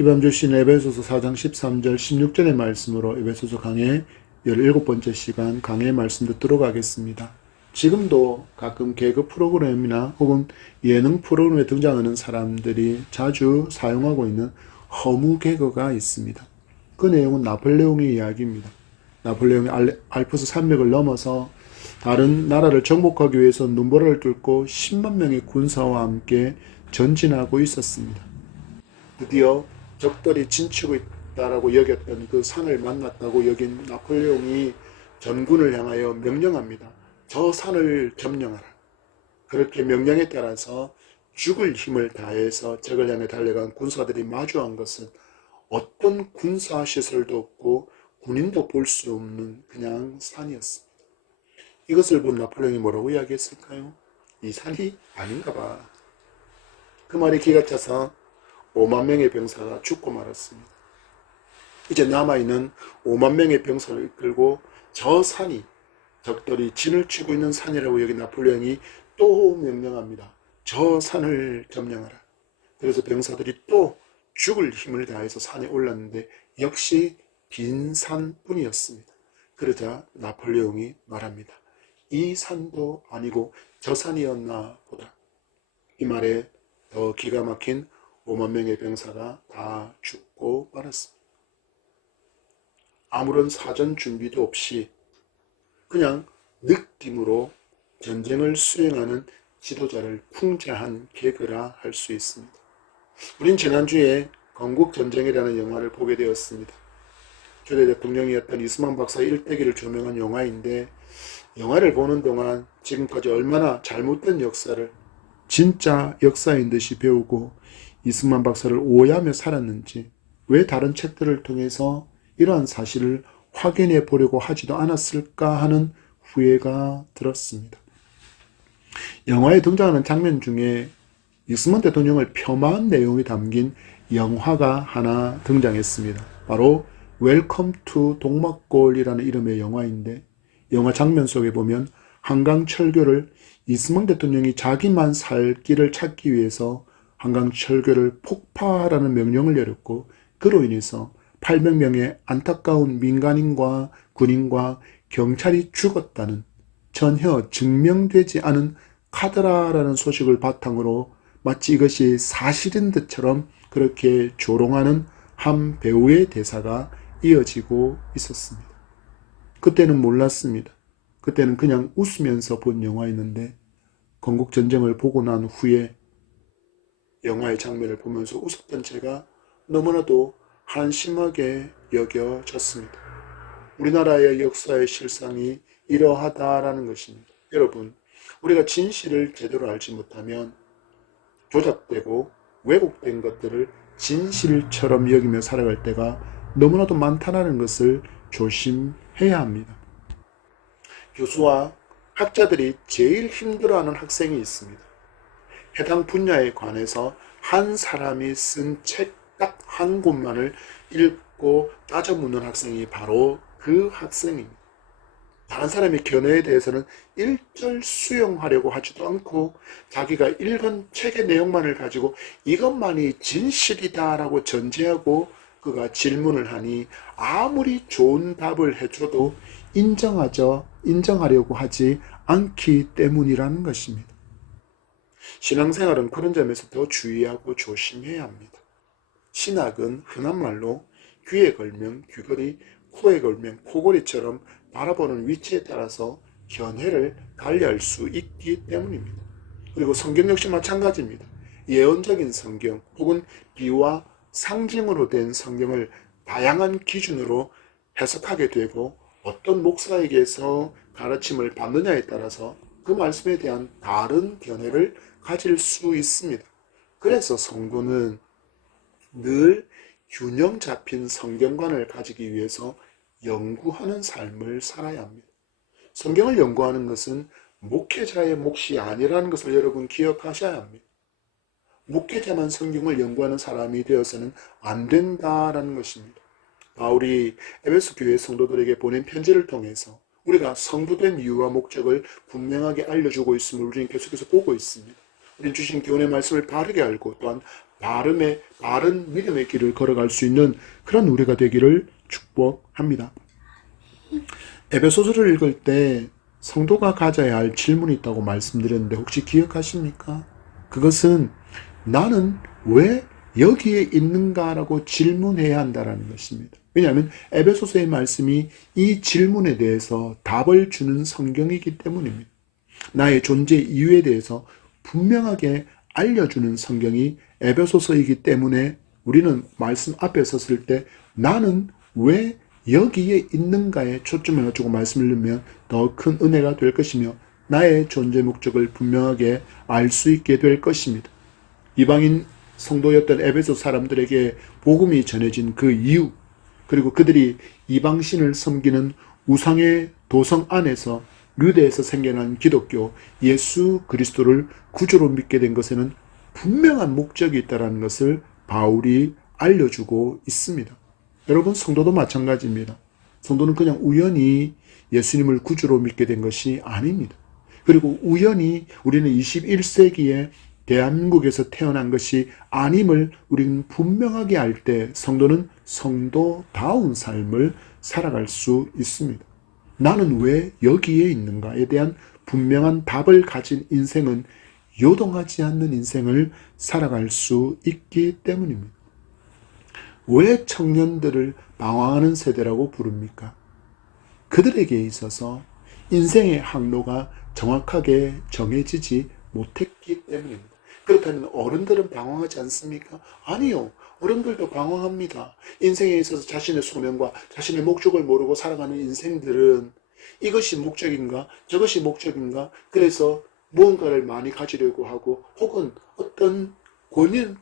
이밤 주신 에베소서 4장 13절 16절의 말씀으로 에베소서 강의 17번째 시간 강의 말씀 듣도록 하겠습니다. 지금도 가끔 개그 프로그램이나 혹은 예능 프로그램에 등장하는 사람들이 자주 사용하고 있는 허무 개그가 있습니다. 그 내용은 나폴레옹의 이야기입니다. 나폴레옹이 알프스 산맥을 넘어서 다른 나라를 정복하기 위해서 눈보라를 뚫고 10만 명의 군사와 함께 전진하고 있었습니다. 드디어 적들이 진치고 있다라고 여겼던 그 산을 만났다고 여긴 나폴레옹이 전군을 향하여 명령합니다. 저 산을 점령하라. 그렇게 명령에 따라서 죽을 힘을 다해서 적을 향해 달려간 군사들이 마주한 것은 어떤 군사시설도 없고 군인도 볼 수 없는 그냥 산이었습니다. 이것을 본 나폴레옹이 뭐라고 이야기했을까요? 이 산이 아닌가 봐. 그 말에 기가 차서 5만 명의 병사가 죽고 말았습니다. 이제 남아있는 5만 명의 병사를 이끌고 저 산이 적들이 진을 치고 있는 산이라고 여긴 나폴레옹이 또 명령합니다. 저 산을 점령하라. 그래서 병사들이 또 죽을 힘을 다해서 산에 올랐는데 역시 빈 산뿐이었습니다. 그러자 나폴레옹이 말합니다. 이 산도 아니고 저 산이었나 보다. 이 말에 더 기가 막힌 5만 명의 병사가 다 죽고 말았습니다. 아무런 사전 준비도 없이 그냥 느낌으로 전쟁을 수행하는 지도자를 풍자한 개그라 할 수 있습니다. 우린 지난주에 건국전쟁이라는 영화를 보게 되었습니다. 초대 대통령이었던 이스만 박사의 일대기를 조명한 영화인데 영화를 보는 동안 지금까지 얼마나 잘못된 역사를 진짜 역사인 듯이 배우고 이승만 박사를 오해하며 살았는지 왜 다른 책들을 통해서 이러한 사실을 확인해 보려고 하지도 않았을까 하는 후회가 들었습니다. 영화에 등장하는 장면 중에 이승만 대통령을 폄하한 내용이 담긴 영화가 하나 등장했습니다. 바로 웰컴 투 동막골이라는 이름의 영화인데 영화 장면 속에 보면 한강철교를 이승만 대통령이 자기만 살 길을 찾기 위해서 한강철교를 폭파하라는 명령을 내렸고 그로 인해서 800명의 안타까운 민간인과 군인과 경찰이 죽었다는 전혀 증명되지 않은 카드라라는 소식을 바탕으로 마치 이것이 사실인 듯처럼 그렇게 조롱하는 한 배우의 대사가 이어지고 있었습니다. 그때는 몰랐습니다. 그때는 그냥 웃으면서 본 영화였는데 건국전쟁을 보고 난 후에 영화의 장면을 보면서 웃었던 제가 너무나도 한심하게 여겨졌습니다. 우리나라의 역사의 실상이 이러하다라는 것입니다. 여러분, 우리가 진실을 제대로 알지 못하면 조작되고 왜곡된 것들을 진실처럼 여기며 살아갈 때가 너무나도 많다는 것을 조심해야 합니다. 교수와 학자들이 제일 힘들어하는 학생이 있습니다. 해당 분야에 관해서 한 사람이 쓴 책 딱 한 권만을 읽고 따져 묻는 학생이 바로 그 학생입니다. 다른 사람의 견해에 대해서는 일절 수용하려고 하지도 않고 자기가 읽은 책의 내용만을 가지고 이것만이 진실이다라고 전제하고 그가 질문을 하니 아무리 좋은 답을 해줘도 인정하려고 하지 않기 때문이라는 것입니다. 신앙생활은 그런 점에서 더 주의하고 조심해야 합니다. 신학은 흔한 말로 귀에 걸면 귀걸이, 코에 걸면 코걸이처럼 바라보는 위치에 따라서 견해를 달리할 수 있기 때문입니다. 그리고 성경 역시 마찬가지입니다. 예언적인 성경 혹은 비와 상징으로 된 성경을 다양한 기준으로 해석하게 되고 어떤 목사에게서 가르침을 받느냐에 따라서 그 말씀에 대한 다른 견해를 가질 수 있습니다. 그래서 성도는 늘 균형 잡힌 성경관을 가지기 위해서 연구하는 삶을 살아야 합니다. 성경을 연구하는 것은 목회자의 몫이 아니라는 것을 여러분 기억하셔야 합니다. 목회자만 성경을 연구하는 사람이 되어서는 안 된다라는 것입니다. 바울이 에베소 교회 성도들에게 보낸 편지를 통해서 우리가 성도된 이유와 목적을 분명하게 알려주고 있음을 우리는 계속해서 보고 있습니다. 우리는 주신 교훈의 말씀을 바르게 알고 또한 바른 믿음의 길을 걸어갈 수 있는 그런 우리가 되기를 축복합니다. 에베소서를 읽을 때 성도가 가져야 할 질문이 있다고 말씀드렸는데 혹시 기억하십니까? 그것은 나는 왜 여기에 있는가라고 질문해야 한다는 것입니다. 왜냐하면 에베소서의 말씀이 이 질문에 대해서 답을 주는 성경이기 때문입니다. 나의 존재 이유에 대해서 분명하게 알려주는 성경이 에베소서이기 때문에 우리는 말씀 앞에 섰을 때 나는 왜 여기에 있는가에 초점을 맞추고 말씀을 넣으면 더 큰 은혜가 될 것이며 나의 존재 목적을 분명하게 알 수 있게 될 것입니다. 이방인 성도였던 에베소 사람들에게 복음이 전해진 그 이유, 그리고 그들이 이방신을 섬기는 우상의 도성 안에서 유대에서 생겨난 기독교 예수 그리스도를 구주로 믿게 된 것에는 분명한 목적이 있다는 것을 바울이 알려주고 있습니다. 여러분, 성도도 마찬가지입니다. 성도는 그냥 우연히 예수님을 구주로 믿게 된 것이 아닙니다. 그리고 우연히 우리는 21세기에 대한민국에서 태어난 것이 아님을 우리는 분명하게 알 때 성도는 성도다운 삶을 살아갈 수 있습니다. 나는 왜 여기에 있는가에 대한 분명한 답을 가진 인생은 요동하지 않는 인생을 살아갈 수 있기 때문입니다. 왜 청년들을 방황하는 세대라고 부릅니까? 그들에게 있어서 인생의 항로가 정확하게 정해지지 못했기 때문입니다. 그렇다면 어른들은 방황하지 않습니까? 아니요. 어른들도 방황합니다. 인생에 있어서 자신의 소명과 자신의 목적을 모르고 살아가는 인생들은 이것이 목적인가? 저것이 목적인가? 그래서 무언가를 많이 가지려고 하고 혹은 어떤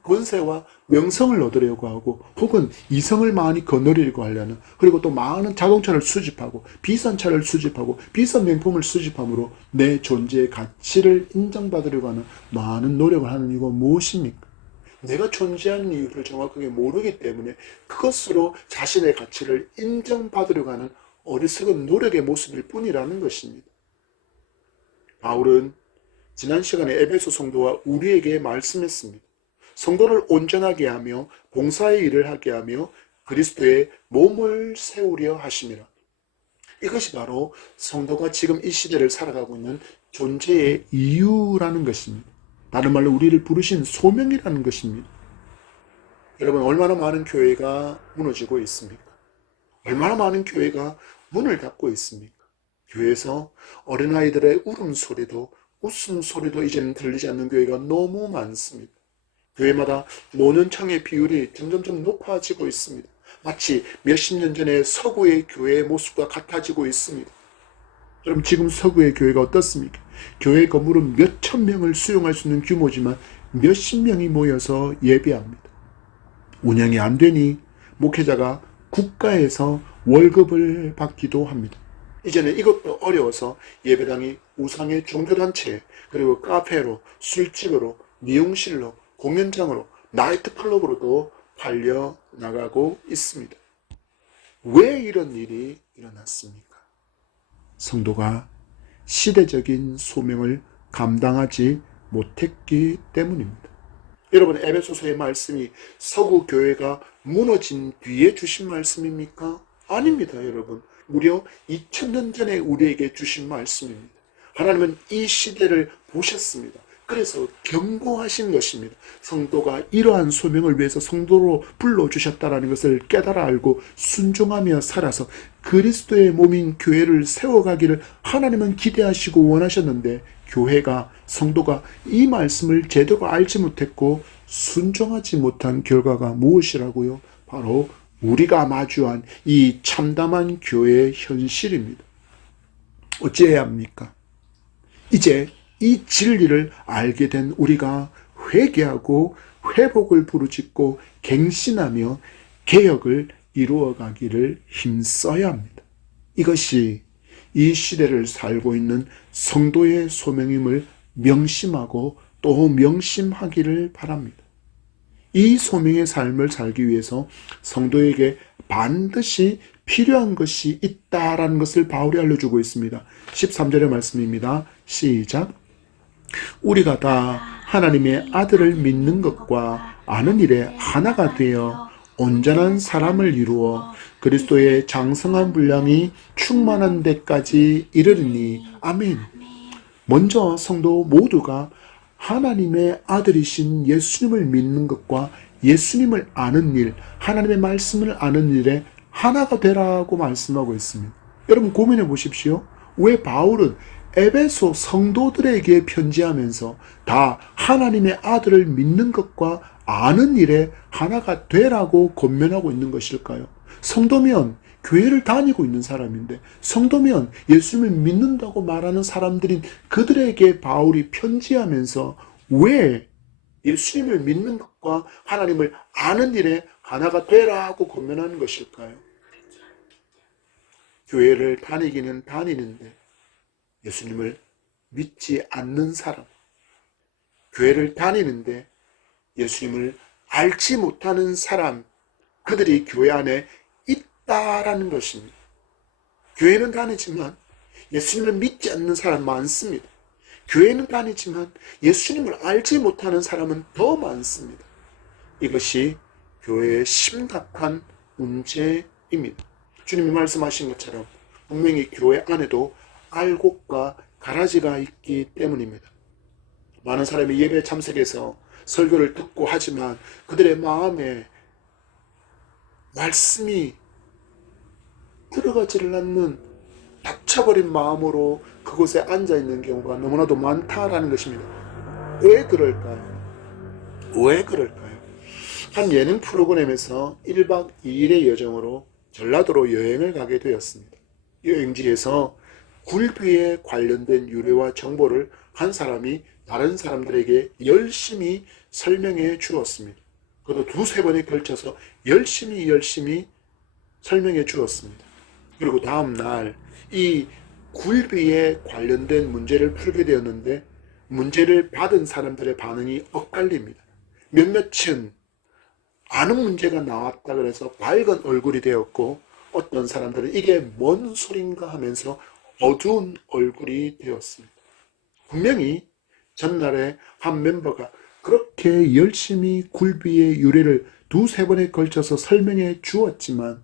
권세와 명성을 얻으려고 하고 혹은 이성을 많이 거느리려고 하려는, 그리고 또 많은 자동차를 수집하고 비싼 차를 수집하고 비싼 명품을 수집함으로 내 존재의 가치를 인정받으려고 하는 많은 노력을 하는 이유가 무엇입니까? 내가 존재하는 이유를 정확하게 모르기 때문에 그것으로 자신의 가치를 인정받으려고 하는 어리석은 노력의 모습일 뿐이라는 것입니다. 바울은 지난 시간에 에베소 성도와 우리에게 말씀했습니다. 성도를 온전하게 하며 봉사의 일을 하게 하며 그리스도의 몸을 세우려 하심이라. 이것이 바로 성도가 지금 이 시대를 살아가고 있는 존재의 이유라는 것입니다. 다른 말로 우리를 부르신 소명이라는 것입니다. 여러분, 얼마나 많은 교회가 무너지고 있습니까? 얼마나 많은 교회가 문을 닫고 있습니까? 교회에서 어린아이들의 울음소리도 웃음소리도 이제는 들리지 않는 교회가 너무 많습니다. 교회마다 노년층의 비율이 점점 높아지고 있습니다. 마치 몇십 년 전에 서구의 교회의 모습과 같아지고 있습니다. 여러분, 지금 서구의 교회가 어떻습니까? 교회 건물은 몇천 명을 수용할 수 있는 규모지만 몇십 명이 모여서 예배합니다. 운영이 안 되니 목회자가 국가에서 월급을 받기도 합니다. 이제는 이것도 어려워서 예배당이 우상의 종교단체, 그리고 카페로, 술집으로, 미용실로, 공연장으로, 나이트클럽으로도 팔려나가고 있습니다. 왜 이런 일이 일어났습니까? 성도가 시대적인 소명을 감당하지 못했기 때문입니다. 여러분, 에베소서의 말씀이 서구 교회가 무너진 뒤에 주신 말씀입니까? 아닙니다, 여러분. 무려 2000년 전에 우리에게 주신 말씀입니다. 하나님은 이 시대를 보셨습니다. 그래서 경고하신 것입니다. 성도가 이러한 소명을 위해서 성도로 불러주셨다는 것을 깨달아 알고 순종하며 살아서 그리스도의 몸인 교회를 세워가기를 하나님은 기대하시고 원하셨는데, 교회가, 성도가 이 말씀을 제대로 알지 못했고 순종하지 못한 결과가 무엇이라고요? 바로 우리가 마주한 이 참담한 교회의 현실입니다. 어찌해야 합니까? 이제 이 진리를 알게 된 우리가 회개하고 회복을 부르짖고 갱신하며 개혁을 이루어가기를 힘써야 합니다. 이것이 이 시대를 살고 있는 성도의 소명임을 명심하고 또 명심하기를 바랍니다. 이 소명의 삶을 살기 위해서 성도에게 반드시 필요한 것이 있다라는 것을 바울이 알려주고 있습니다. 13절의 말씀입니다. 시작. 우리가 다 하나님의 아들을 믿는 것과 아는 일에 하나가 되어 온전한 사람을 이루어 그리스도의 장성한 분량이 충만한 데까지 이르리니 아멘. 먼저 성도 모두가 하나님의 아들이신 예수님을 믿는 것과 예수님을 아는 일, 하나님의 말씀을 아는 일에 하나가 되라고 말씀하고 있습니다. 여러분 고민해 보십시오. 왜 바울은 에베소 성도들에게 편지하면서 다 하나님의 아들을 믿는 것과 아는 일에 하나가 되라고 권면하고 있는 것일까요? 성도면 교회를 다니고 있는 사람인데, 성도면 예수님을 믿는다고 말하는 사람들인 그들에게 바울이 편지하면서 왜 예수님을 믿는 것과 하나님을 아는 일에 하나가 되라고 권면하는 것일까요? 교회를 다니기는 다니는데 예수님을 믿지 않는 사람, 교회를 다니는데 예수님을 알지 못하는 사람, 그들이 교회 안에 있다라는 것입니다. 교회는 다니지만 예수님을 믿지 않는 사람 많습니다. 교회는 다니지만 예수님을 알지 못하는 사람은 더 많습니다. 이것이 교회의 심각한 문제입니다. 주님이 말씀하신 것처럼 분명히 교회 안에도 알곡과 가라지가 있기 때문입니다. 많은 사람이 예배에 참석해서 설교를 듣고 하지만 그들의 마음에 말씀이 들어가지를 않는 닫혀버린 마음으로 그곳에 앉아있는 경우가 너무나도 많다라는 것입니다. 왜 그럴까요? 왜 그럴까요? 한 예능 프로그램에서 1박 2일의 여정으로 전라도로 여행을 가게 되었습니다. 여행지에서 굴비에 관련된 유래와 정보를 한 사람이 다른 사람들에게 열심히 설명해 주었습니다. 그것도 두세 번에 걸쳐서 열심히 설명해 주었습니다. 그리고 다음 날 이 굴비에 관련된 문제를 풀게 되었는데 문제를 받은 사람들의 반응이 엇갈립니다. 몇몇은 아는 문제가 나왔다 그래서 밝은 얼굴이 되었고, 어떤 사람들은 이게 뭔 소린가 하면서 어두운 얼굴이 되었습니다. 분명히 전날에 한 멤버가 그렇게 열심히 굴비의 유래를 두세 번에 걸쳐서 설명해 주었지만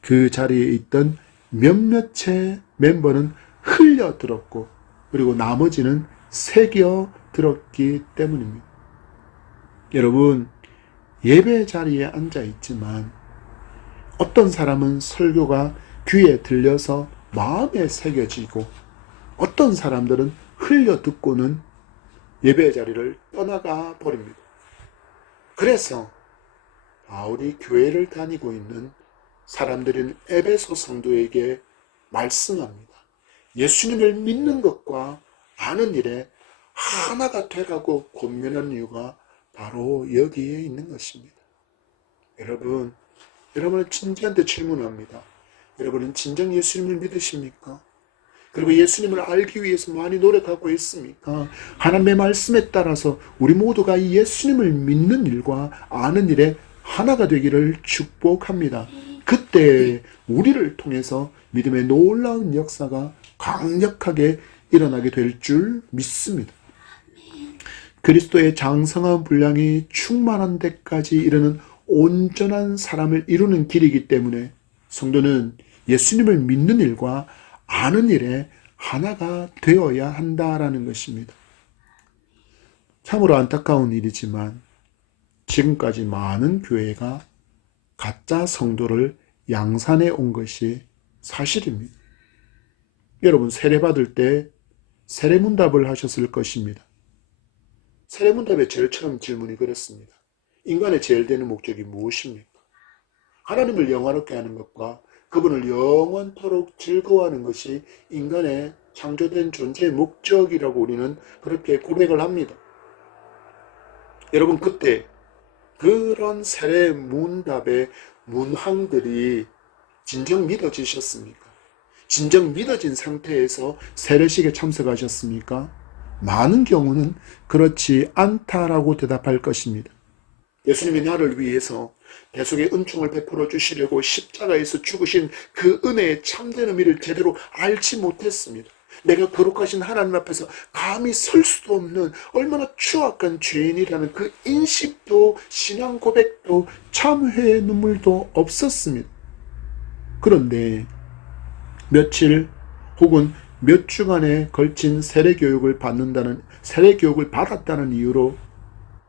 그 자리에 있던 몇몇의 멤버는 흘려들었고, 그리고 나머지는 새겨들었기 때문입니다. 여러분, 예배 자리에 앉아 있지만 어떤 사람은 설교가 귀에 들려서 마음에 새겨지고, 어떤 사람들은 흘려 듣고는 예배 자리를 떠나가 버립니다. 그래서 바울이 교회를 다니고 있는 사람들인 에베소 성도에게 말씀합니다. 예수님을 믿는 것과 아는 일에 하나가 되라고 권면한 이유가 바로 여기에 있는 것입니다. 여러분은 진지한테 질문합니다. 여러분은 진정 예수님을 믿으십니까? 그리고 예수님을 알기 위해서 많이 노력하고 있습니까? 하나님의 말씀에 따라서 우리 모두가 이 예수님을 믿는 일과 아는 일에 하나가 되기를 축복합니다. 그때 우리를 통해서 믿음의 놀라운 역사가 강력하게 일어나게 될 줄 믿습니다. 그리스도의 장성한 분량이 충만한 데까지 이르는 온전한 사람을 이루는 길이기 때문에 성도는 예수님을 믿는 일과 아는 일에 하나가 되어야 한다라는 것입니다. 참으로 안타까운 일이지만 지금까지 많은 교회가 가짜 성도를 양산해 온 것이 사실입니다. 여러분, 세례받을 때 세례문답을 하셨을 것입니다. 세례문답의 제일 처음 질문이 그렇습니다. 인간의 제일 되는 목적이 무엇입니까? 하나님을 영화롭게 하는 것과 그분을 영원토록 즐거워하는 것이 인간의 창조된 존재의 목적이라고 우리는 그렇게 고백을 합니다. 여러분, 그때 그런 세례문답의 문항들이 진정 믿어지셨습니까? 진정 믿어진 상태에서 세례식에 참석하셨습니까? 많은 경우는 그렇지 않다라고 대답할 것입니다. 예수님이 나를 위해서 대속의 은총을 베풀어 주시려고 십자가에서 죽으신 그 은혜의 참된 의미를 제대로 알지 못했습니다. 내가 거룩하신 하나님 앞에서 감히 설 수도 없는 얼마나 추악한 죄인이라는 그 인식도 신앙 고백도 참회의 눈물도 없었습니다. 그런데 며칠 혹은 몇 주간에 걸친 세례 교육을 받았다는 이유로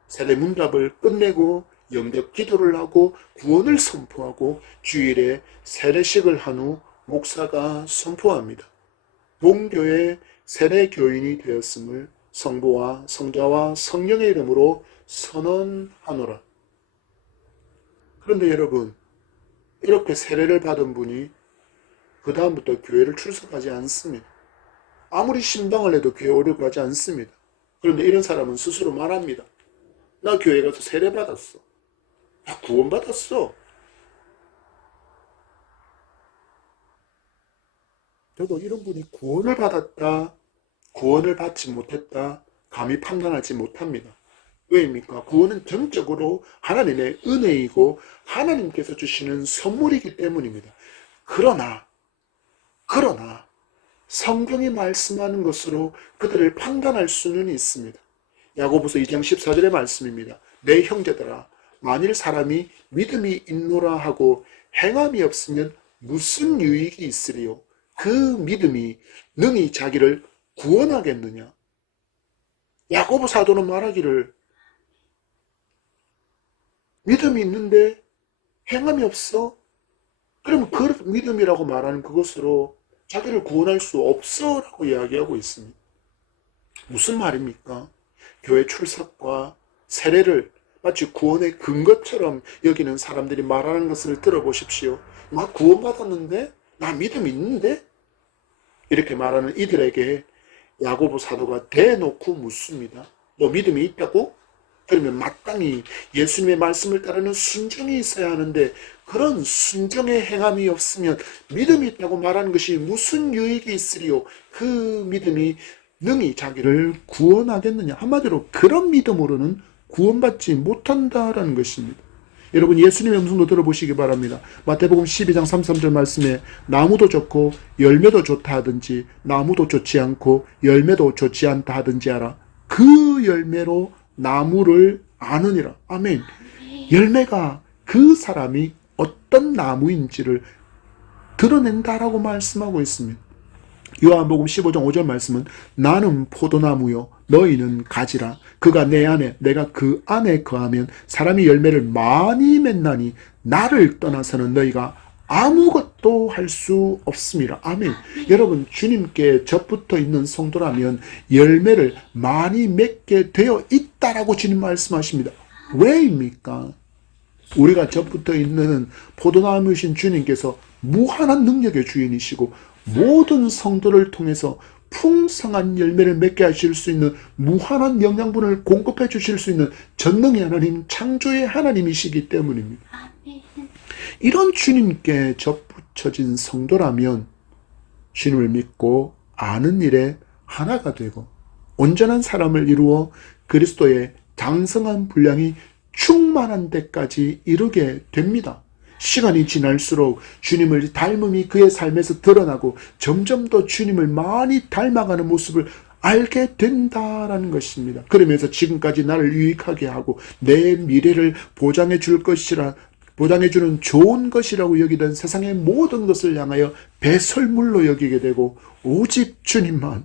세례 문답을 끝내고 영접 기도를 하고 구원을 선포하고 주일에 세례식을 한 후 목사가 선포합니다. 본교의 세례 교인이 되었음을 성부와 성자와 성령의 이름으로 선언하노라. 그런데 여러분, 이렇게 세례를 받은 분이 그 다음부터 교회를 출석하지 않습니다. 아무리 신방을 해도 교회 오려고 하지 않습니다. 그런데 이런 사람은 스스로 말합니다. 나 교회 가서 세례 받았어. 나 구원 받았어. 저도 이런 분이 구원을 받았다, 구원을 받지 못했다, 감히 판단하지 못합니다. 왜입니까? 구원은 전적으로 하나님의 은혜이고 하나님께서 주시는 선물이기 때문입니다. 그러나 성경이 말씀하는 것으로 그들을 판단할 수는 있습니다. 야고보서 2장 14절의 말씀입니다. 내 형제들아, 만일 사람이 믿음이 있노라 하고 행함이 없으면 무슨 유익이 있으리요? 그 믿음이 능히 자기를 구원하겠느냐? 야고보 사도는 말하기를 믿음이 있는데 행함이 없어? 그러면 그 믿음이라고 말하는 그것으로 자기를 구원할 수 없어 라고 이야기하고 있습니다. 무슨 말입니까? 교회 출석과 세례를 마치 구원의 근거처럼 여기는 사람들이 말하는 것을 들어보십시오. 나 구원받았는데? 나 믿음 있는데? 이렇게 말하는 이들에게 야고보 사도가 대놓고 묻습니다. 너 믿음이 있다고? 그러면 마땅히 예수님의 말씀을 따르는 순종이 있어야 하는데 그런 순종의 행함이 없으면 믿음이 있다고 말하는 것이 무슨 유익이 있으리요? 그 믿음이 능히 자기를 구원하겠느냐? 한마디로 그런 믿음으로는 구원받지 못한다라는 것입니다. 여러분 예수님의 음성도 들어보시기 바랍니다. 마태복음 12장 33절 말씀에 나무도 좋고 열매도 좋다 하든지 나무도 좋지 않고 열매도 좋지 않다 하든지 알아. 그 열매로 나무를 아느니라. 아멘. 열매가 그 사람이 어떤 나무인지를 드러낸다라고 말씀하고 있습니다. 요한복음 15장 5절 말씀은 나는 포도나무요 너희는 가지라. 그가 내 안에 내가 그 안에 거하면 사람이 열매를 많이 맺나니 나를 떠나서는 너희가 아무것도 할 수 없습니다. 아멘. 여러분 주님께 접붙어 있는 성도라면 열매를 많이 맺게 되어 있다라고 주님 말씀하십니다. 왜입니까? 우리가 접붙어 있는 포도나무이신 주님께서 무한한 능력의 주인이시고 모든 성도를 통해서 풍성한 열매를 맺게 하실 수 있는 무한한 영양분을 공급해 주실 수 있는 전능의 하나님, 창조의 하나님이시기 때문입니다. 이런 주님께 접붙여진 성도라면 주님을 믿고 아는 일에 하나가 되고 온전한 사람을 이루어 그리스도의 장성한 분량이 충만한 데까지 이르게 됩니다. 시간이 지날수록 주님을 닮음이 그의 삶에서 드러나고 점점 더 주님을 많이 닮아가는 모습을 알게 된다라는 것입니다. 그러면서 지금까지 나를 유익하게 하고 내 미래를 보장해 줄 것이라 보장해주는 좋은 것이라고 여기던 세상의 모든 것을 향하여 배설물로 여기게 되고 오직 주님만을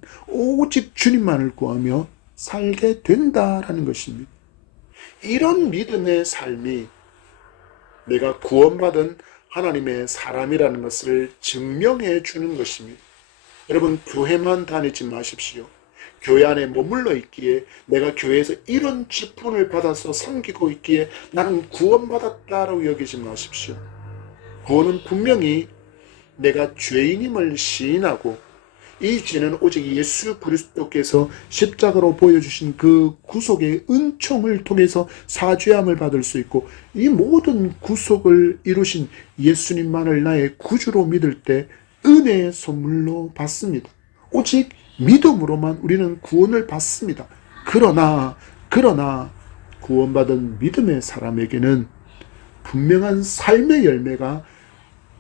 구하며 살게 된다라는 것입니다. 이런 믿음의 삶이 내가 구원받은 하나님의 사람이라는 것을 증명해 주는 것입니다. 여러분 교회만 다니지 마십시오. 교회 안에 머물러 있기에 내가 교회에서 이런 직분을 받아서 섬기고 있기에 나는 구원받았다라고 여기지 마십시오. 구원은 분명히 내가 죄인임을 시인하고 이 죄는 오직 예수 그리스도께서 십자가로 보여주신 그 구속의 은총을 통해서 사죄함을 받을 수 있고 이 모든 구속을 이루신 예수님만을 나의 구주로 믿을 때 은혜의 선물로 받습니다. 오직 믿음으로만 우리는 구원을 받습니다. 그러나 구원받은 믿음의 사람에게는 분명한 삶의 열매가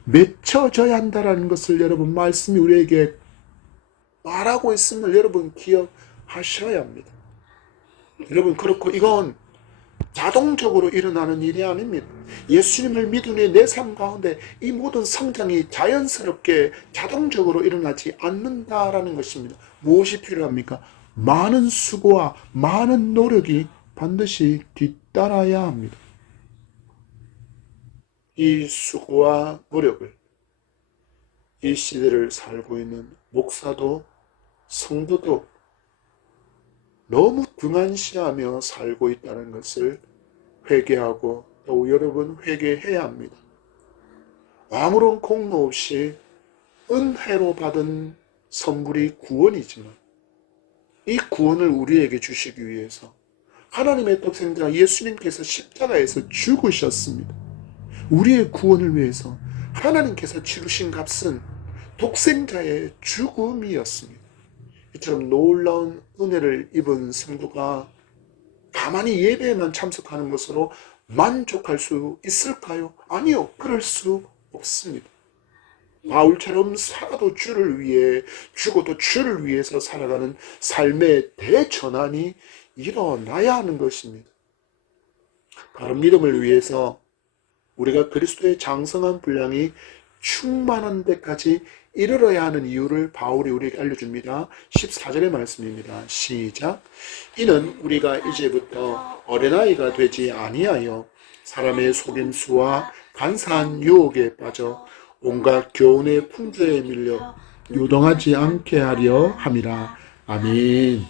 맺혀져야 한다는 것을 여러분 말씀이 우리에게 말하고 있음을 여러분 기억하셔야 합니다. 여러분, 그렇고 이건 자동적으로 일어나는 일이 아닙니다. 예수님을 믿은 후에 내 삶 가운데 이 모든 성장이 자연스럽게 자동적으로 일어나지 않는다라는 것입니다. 무엇이 필요합니까? 많은 수고와 많은 노력이 반드시 뒤따라야 합니다. 이 수고와 노력을 이 시대를 살고 있는 목사도 성도도 너무 등한시하며 살고 있다는 것을 회개하고 또 여러분 회개해야 합니다. 아무런 공로 없이 은혜로 받은 선물이 구원이지만 이 구원을 우리에게 주시기 위해서 하나님의 독생자 예수님께서 십자가에서 죽으셨습니다. 우리의 구원을 위해서 하나님께서 치르신 값은 독생자의 죽음이었습니다. 이처럼 놀라운 은혜를 입은 성도가 가만히 예배에만 참석하는 것으로 만족할 수 있을까요? 아니요, 그럴 수 없습니다. 바울처럼 살아도 주를 위해, 죽어도 주를 위해서 살아가는 삶의 대전환이 일어나야 하는 것입니다. 바른 믿음을 위해서 우리가 그리스도의 장성한 분량이 충만한 데까지 이르러야 하는 이유를 바울이 우리에게 알려줍니다. 14절의 말씀입니다. 시작. 이는 우리가 이제부터 어린아이가 되지 아니하여 사람의 속임수와 간사한 유혹에 빠져 온갖 교훈의 풍조에 밀려 요동하지 않게 하려 함이라. 아멘.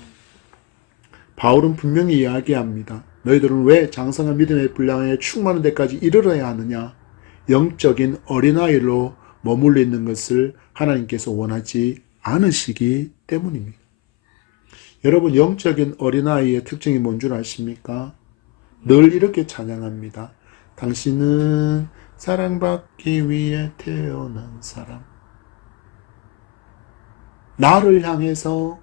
바울은 분명히 이야기합니다. 너희들은 왜 장성한 믿음의 분량에 충만한 데까지 이르러야 하느냐? 영적인 어린아이로 머물러 있는 것을 하나님께서 원하지 않으시기 때문입니다. 여러분, 영적인 어린아이의 특징이 뭔 줄 아십니까? 늘 이렇게 찬양합니다. 당신은 사랑받기 위해 태어난 사람. 나를 향해서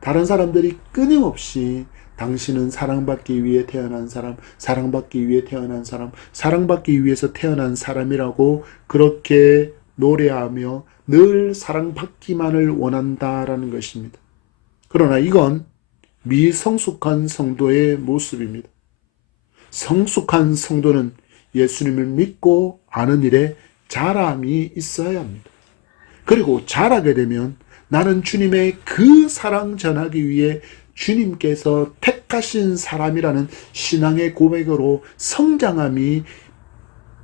다른 사람들이 끊임없이 당신은 사랑받기 위해 태어난 사람, 사랑받기 위해 태어난 사람, 사랑받기 위해서 태어난 사람이라고 그렇게 노래하며 늘 사랑받기만을 원한다라는 것입니다. 그러나 이건 미성숙한 성도의 모습입니다. 성숙한 성도는 예수님을 믿고 아는 일에 자람이 있어야 합니다. 그리고 자라게 되면 나는 주님의 그 사랑 전하기 위해 주님께서 택하신 사람이라는 신앙의 고백으로 성장함이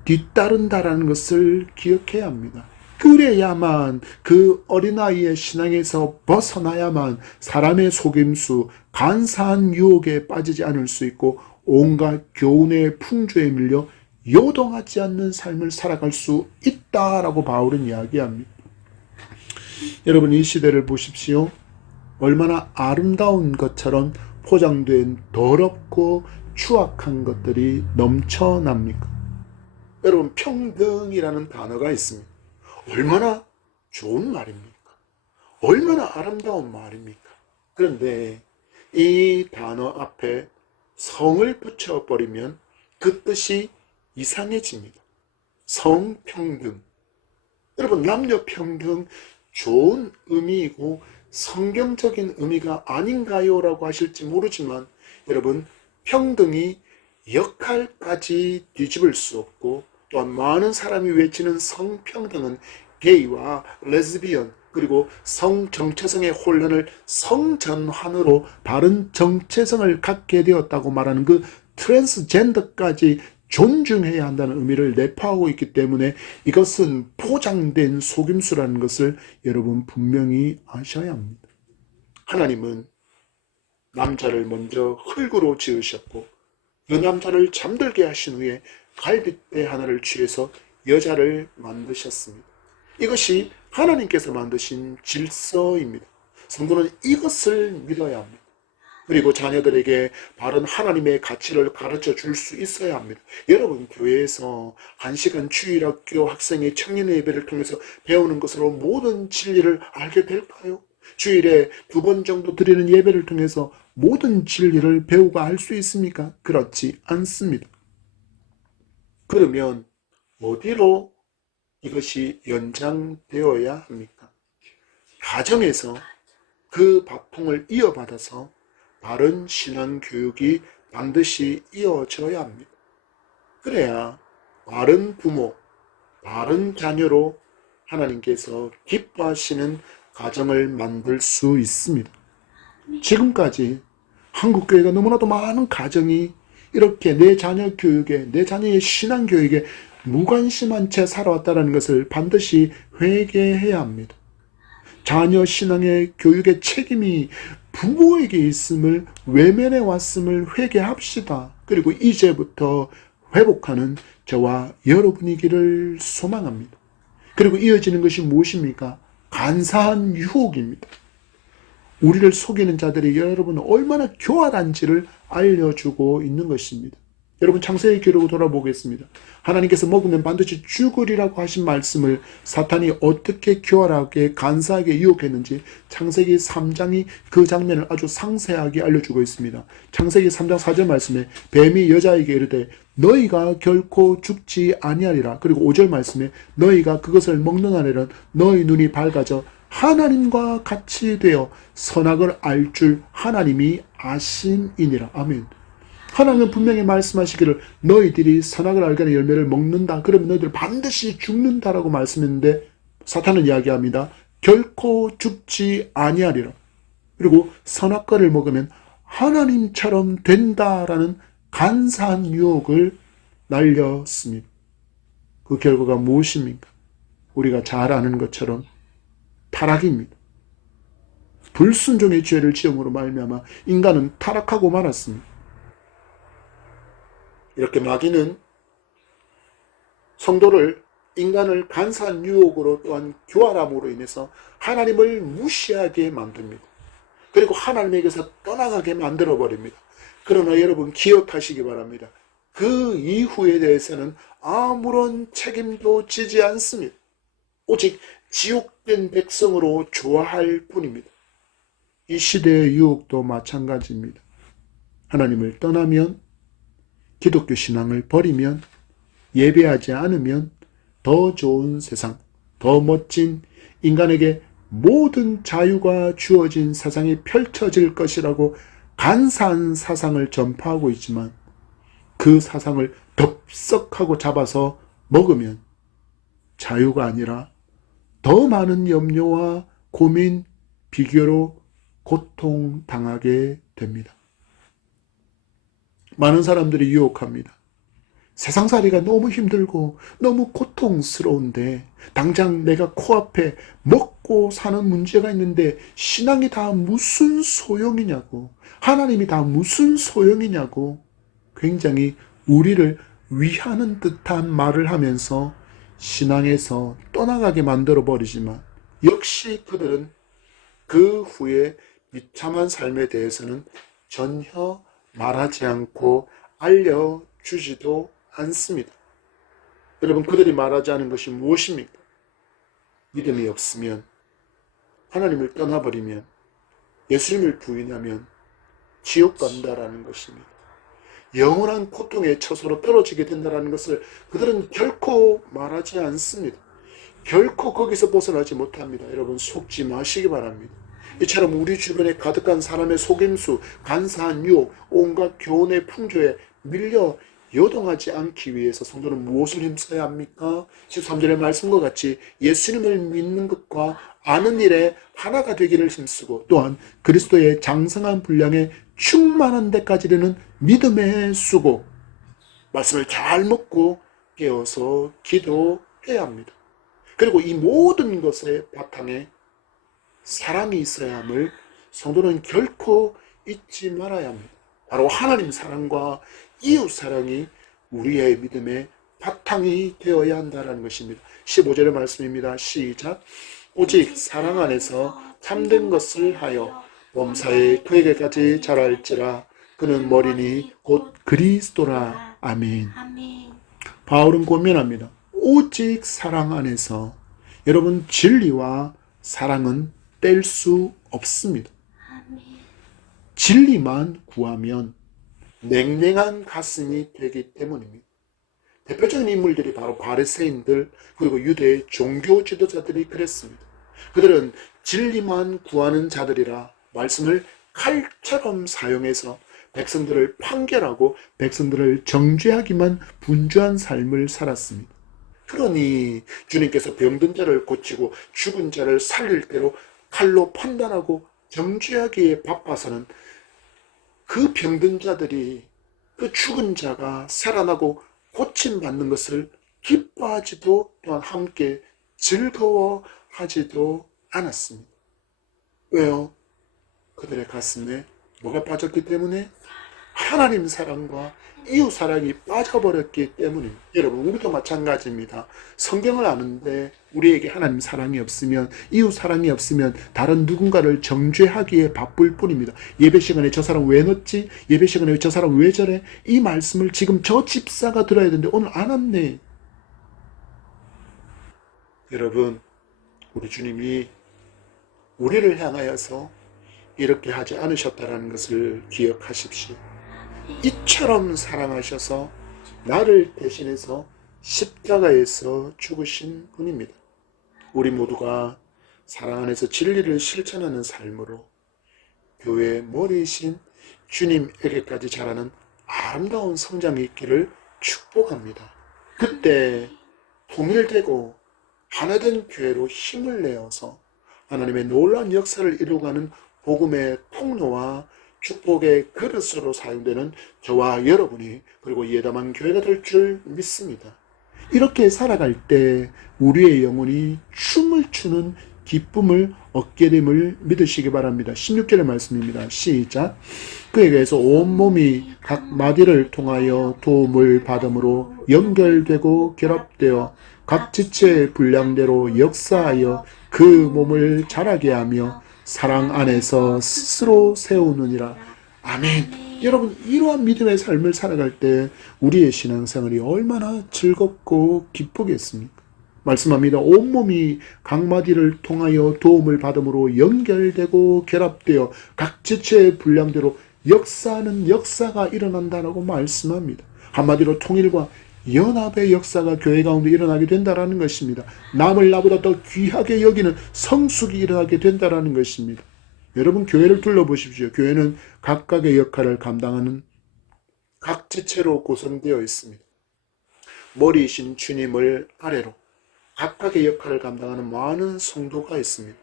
뒤따른다라는 것을 기억해야 합니다. 그래야만 그 어린아이의 신앙에서 벗어나야만 사람의 속임수, 간사한 유혹에 빠지지 않을 수 있고 온갖 교훈의 풍조에 밀려 요동하지 않는 삶을 살아갈 수 있다라고 바울은 이야기합니다. 여러분, 이 시대를 보십시오. 얼마나 아름다운 것처럼 포장된 더럽고 추악한 것들이 넘쳐납니까? 여러분, 평등이라는 단어가 있습니다. 얼마나 좋은 말입니까? 얼마나 아름다운 말입니까? 그런데 이 단어 앞에 성을 붙여버리면 그 뜻이 이상해집니다. 성평등. 여러분, 남녀평등 좋은 의미이고 성경적인 의미가 아닌가요? 라고 하실지 모르지만 여러분, 평등이 역할까지 뒤집을 수 없고 또한 많은 사람이 외치는 성평등은 게이와 레즈비언 그리고 성정체성의 혼란을 성전환으로 바른 정체성을 갖게 되었다고 말하는 그 트랜스젠더까지 존중해야 한다는 의미를 내포하고 있기 때문에 이것은 포장된 속임수라는 것을 여러분 분명히 아셔야 합니다. 하나님은 남자를 먼저 흙으로 지으셨고 그 남자를 잠들게 하신 후에 갈빗대 하나를 취해서 여자를 만드셨습니다. 이것이 하나님께서 만드신 질서입니다. 성도는 이것을 믿어야 합니다. 그리고 자녀들에게 바른 하나님의 가치를 가르쳐 줄 수 있어야 합니다. 여러분, 교회에서 1시간 주일학교 학생의 청년 예배를 통해서 배우는 것으로 모든 진리를 알게 될까요? 주일에 2번 정도 드리는 예배를 통해서 모든 진리를 배우고 알 수 있습니까? 그렇지 않습니다. 그러면 어디로 이것이 연장되어야 합니까? 가정에서 그 바통을 이어받아서 바른 신앙 교육이 반드시 이어져야 합니다. 그래야 바른 부모, 바른 자녀로 하나님께서 기뻐하시는 가정을 만들 수 있습니다. 지금까지 한국교회가 너무나도 많은 가정이 이렇게 내 자녀 교육에, 내 자녀의 신앙 교육에 무관심한 채 살아왔다는 것을 반드시 회개해야 합니다. 자녀 신앙의 교육의 책임이 부모에게 있음을 외면해 왔음을 회개합시다. 그리고 이제부터 회복하는 저와 여러분이기를 소망합니다. 그리고 이어지는 것이 무엇입니까? 간사한 유혹입니다. 우리를 속이는 자들이 여러분 얼마나 교활한지를 알려주고 있는 것입니다. 여러분 창세기 기록을 돌아보겠습니다. 하나님께서 먹으면 반드시 죽으리라고 하신 말씀을 사탄이 어떻게 교활하게 간사하게 유혹했는지 창세기 3장이 그 장면을 아주 상세하게 알려주고 있습니다. 창세기 3장 4절 말씀에 뱀이 여자에게 이르되 너희가 결코 죽지 아니하리라. 그리고 5절 말씀에 너희가 그것을 먹는 한에는 너희 눈이 밝아져 하나님과 같이 되어 선악을 알 줄 하나님이 아심이니라. 아멘. 하나님은 분명히 말씀하시기를 너희들이 선악을 알게 하는 열매를 먹는다. 그러면 너희들 반드시 죽는다라고 말씀했는데 사탄은 이야기합니다. 결코 죽지 아니하리라. 그리고 선악과를 먹으면 하나님처럼 된다라는 간사한 유혹을 날렸습니다. 그 결과가 무엇입니까? 우리가 잘 아는 것처럼 타락입니다. 불순종의 죄를 지음으로 말미암아 인간은 타락하고 말았습니다. 이렇게 마귀는 성도를 인간을 간사한 유혹으로 또한 교활함으로 인해서 하나님을 무시하게 만듭니다. 그리고 하나님에게서 떠나가게 만들어버립니다. 그러나 여러분 기억하시기 바랍니다. 그 이후에 대해서는 아무런 책임도 지지 않습니다. 오직 지옥된 백성으로 좋아할 뿐입니다. 이 시대의 유혹도 마찬가지입니다. 하나님을 떠나면, 기독교 신앙을 버리면, 예배하지 않으면 더 좋은 세상, 더 멋진 인간에게 모든 자유가 주어진 세상이 펼쳐질 것이라고 간사한 사상을 전파하고 있지만 그 사상을 덥석하고 잡아서 먹으면 자유가 아니라 더 많은 염려와 고민, 비교로 고통당하게 됩니다. 많은 사람들이 유혹합니다. 세상살이가 너무 힘들고 너무 고통스러운데 당장 내가 코앞에 먹고 사는 문제가 있는데 신앙이 다 무슨 소용이냐고, 하나님이 다 무슨 소용이냐고 굉장히 우리를 위하는 듯한 말을 하면서 신앙에서 떠나가게 만들어버리지만 역시 그들은 그 후에 비참한 삶에 대해서는 전혀 말하지 않고 알려주지도 않습니다. 여러분 그들이 말하지 않은 것이 무엇입니까? 믿음이 없으면, 하나님을 떠나버리면, 예수님을 부인하면 지옥 간다라는 것입니다. 영원한 고통의 처소로 떨어지게 된다는 것을 그들은 결코 말하지 않습니다. 결코 거기서 벗어나지 못합니다. 여러분 속지 마시기 바랍니다. 이처럼 우리 주변에 가득한 사람의 속임수, 간사한 유혹, 온갖 교훈의 풍조에 밀려 요동하지 않기 위해서 성도는 무엇을 힘써야 합니까? 13절의 말씀과 같이 예수님을 믿는 것과 아는 일에 하나가 되기를 힘쓰고 또한 그리스도의 장성한 분량에 충만한 데까지 이르는 믿음의 수고, 말씀을 잘 먹고 깨어서 기도해야 합니다. 그리고 이 모든 것의 바탕에 사랑이 있어야 함을 성도는 결코 잊지 말아야 합니다. 바로 하나님 사랑과 이웃 사랑이 우리의 믿음의 바탕이 되어야 한다는 것입니다. 15절의 말씀입니다. 시작. 오직 사랑 안에서 참된 것을 하여 범사에 그에게까지 자랄지라. 그는 머리니 곧 그리스도라. 아멘. 바울은 권면합니다. 오직 사랑 안에서. 여러분 진리와 사랑은 뗄 수 없습니다. 진리만 구하면 냉랭한 가슴이 되기 때문입니다. 대표적인 인물들이 바로 바리새인들 그리고 유대의 종교 지도자들이 그랬습니다. 그들은 진리만 구하는 자들이라 말씀을 칼처럼 사용해서 백성들을 판결하고 백성들을 정죄하기만 분주한 삶을 살았습니다. 그러니 주님께서 병든 자를 고치고 죽은 자를 살릴 대로 칼로 판단하고 정죄하기에 바빠서는 그 병든 자들이, 그 죽은 자가 살아나고 고침받는 것을 기뻐하지도 또한 함께 즐거워하지도 않았습니다. 왜요? 그들의 가슴에 뭐가 빠졌기 때문에? 하나님 사랑과 이웃 사랑이 빠져버렸기 때문입니다. 여러분, 우리도 마찬가지입니다. 성경을 아는데 우리에게 하나님 사랑이 없으면, 이웃 사랑이 없으면 다른 누군가를 정죄하기에 바쁠 뿐입니다. 예배 시간에 저 사람 왜 넣었지? 예배 시간에 저 사람 왜 저래? 이 말씀을 지금 저 집사가 들어야 되는데 오늘 안 왔네. 여러분, 우리 주님이 우리를 향하여서 이렇게 하지 않으셨다는 것을 기억하십시오. 이처럼 사랑하셔서 나를 대신해서 십자가에서 죽으신 분입니다. 우리 모두가 사랑 안에서 진리를 실천하는 삶으로 교회의 머리이신 주님에게까지 자라는 아름다운 성장이 있기를 축복합니다. 그때 통일되고 하나된 교회로 힘을 내어서 하나님의 놀라운 역사를 이루어가는 복음의 통로와 축복의 그릇으로 사용되는 저와 여러분이, 그리고 예담한 교회가 될 줄 믿습니다. 이렇게 살아갈 때 우리의 영혼이 춤을 추는 기쁨을 얻게 됨을 믿으시기 바랍니다. 16절의 말씀입니다. 시작. 그에게서 온몸이 각 마디를 통하여 도움을 받음으로 연결되고 결합되어 각 지체의 분량대로 역사하여 그 몸을 자라게 하며 사랑 안에서 스스로 세우느니라. 아멘. 여러분, 이러한 믿음의 삶을 살아갈 때 우리의 신앙생활이 얼마나 즐겁고 기쁘겠습니까? 말씀합니다. 온몸이 각 마디를 통하여 도움을 받음으로 연결되고 결합되어 각 지체의 분량대로 역사하는 역사가 일어난다라고 말씀합니다. 한마디로 통일과 연합의 역사가 교회 가운데 일어나게 된다는 것입니다. 남을 나보다 더 귀하게 여기는 성숙이 일어나게 된다는 것입니다. 여러분, 교회를 둘러보십시오. 교회는 각각의 역할을 감당하는 각 지체로 구성되어 있습니다. 머리이신 주님을 아래로 각각의 역할을 감당하는 많은 성도가 있습니다.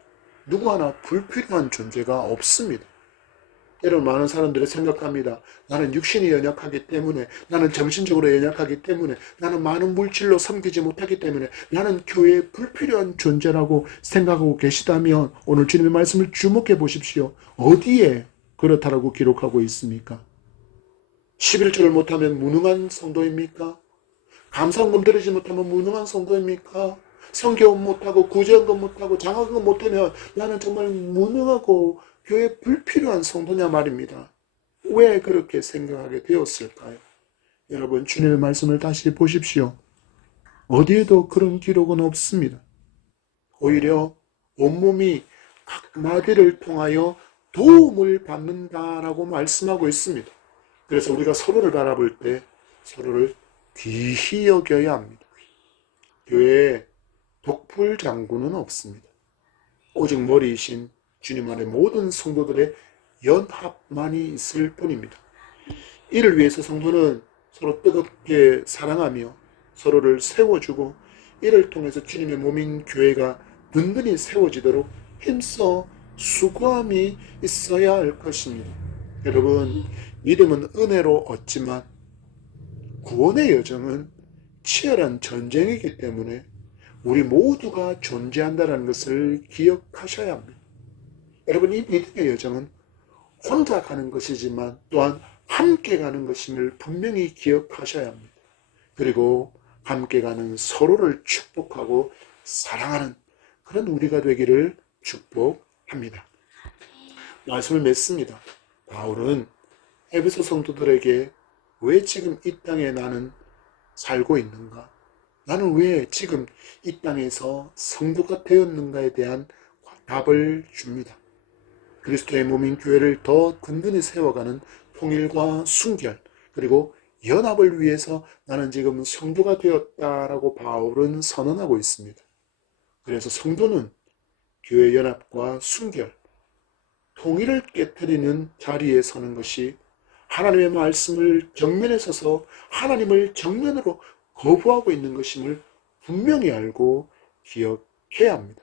누구 하나 불필요한 존재가 없습니다. 여러분, 많은 사람들이 생각합니다. 나는 육신이 연약하기 때문에, 나는 정신적으로 연약하기 때문에, 나는 많은 물질로 섬기지 못하기 때문에 나는 교회에 불필요한 존재라고 생각하고 계시다면 오늘 주님의 말씀을 주목해 보십시오. 어디에 그렇다라고 기록하고 있습니까? 11조를 못하면 무능한 성도입니까? 감사원금 드리지 못하면 무능한 성도입니까? 성경 못하고 구제원금 못하고 장학금 못하면 나는 정말 무능하고 교회에 불필요한 성도냐 말입니다. 왜 그렇게 생각하게 되었을까요? 여러분, 주님의 말씀을 다시 보십시오. 어디에도 그런 기록은 없습니다. 오히려 온몸이 각 마디를 통하여 도움을 받는다라고 말씀하고 있습니다. 그래서 우리가 서로를 바라볼 때 서로를 귀히 여겨야 합니다. 교회에 독불 장군은 없습니다. 오직 머리이신 주님 안에 모든 성도들의 연합만이 있을 뿐입니다. 이를 위해서 성도는 서로 뜨겁게 사랑하며 서로를 세워주고, 이를 통해서 주님의 몸인 교회가 든든히 세워지도록 힘써 수고함이 있어야 할 것입니다. 여러분, 믿음은 은혜로 얻지만 구원의 여정은 치열한 전쟁이기 때문에 우리 모두가 존재한다는 것을 기억하셔야 합니다. 여러분, 이 믿음의 여정은 혼자 가는 것이지만 또한 함께 가는 것임을 분명히 기억하셔야 합니다. 그리고 함께 가는 서로를 축복하고 사랑하는 그런 우리가 되기를 축복합니다. 말씀을 맺습니다. 바울은 에베소 성도들에게 왜 지금 이 땅에 나는 살고 있는가? 나는 왜 지금 이 땅에서 성도가 되었는가에 대한 답을 줍니다. 그리스도의 몸인 교회를 더 든든히 세워가는 통일과 순결, 그리고 연합을 위해서 나는 지금 성도가 되었다라고 바울은 선언하고 있습니다. 그래서 성도는 교회 연합과 순결, 통일을 깨뜨리는 자리에 서는 것이 하나님의 말씀을 정면에 서서 하나님을 정면으로 거부하고 있는 것임을 분명히 알고 기억해야 합니다.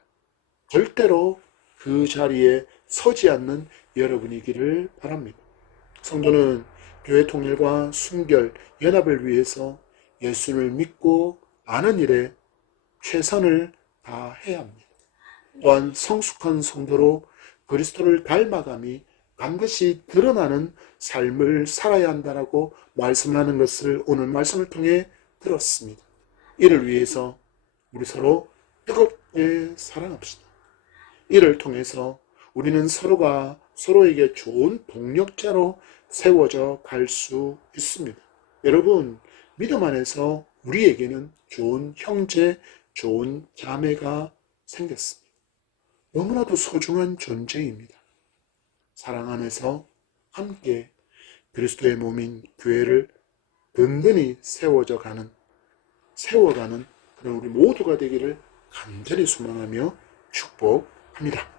절대로 그 자리에 서지 않는 여러분이기를 바랍니다. 성도는 교회 통일과 순결, 연합을 위해서 예수를 믿고 아는 일에 최선을 다해야 합니다. 또한 성숙한 성도로 그리스도를 닮아감이 반드시 드러나는 삶을 살아야 한다라고 말씀하는 것을 오늘 말씀을 통해 들었습니다. 이를 위해서 우리 서로 뜨겁게 사랑합시다. 이를 통해서 우리는 서로가 서로에게 좋은 동력자로 세워져 갈 수 있습니다. 여러분, 믿음 안에서 우리에게는 좋은 형제, 좋은 자매가 생겼습니다. 너무나도 소중한 존재입니다. 사랑 안에서 함께 그리스도의 몸인 교회를 든든히 세워가는 그런 우리 모두가 되기를 간절히 소망하며 축복합니다.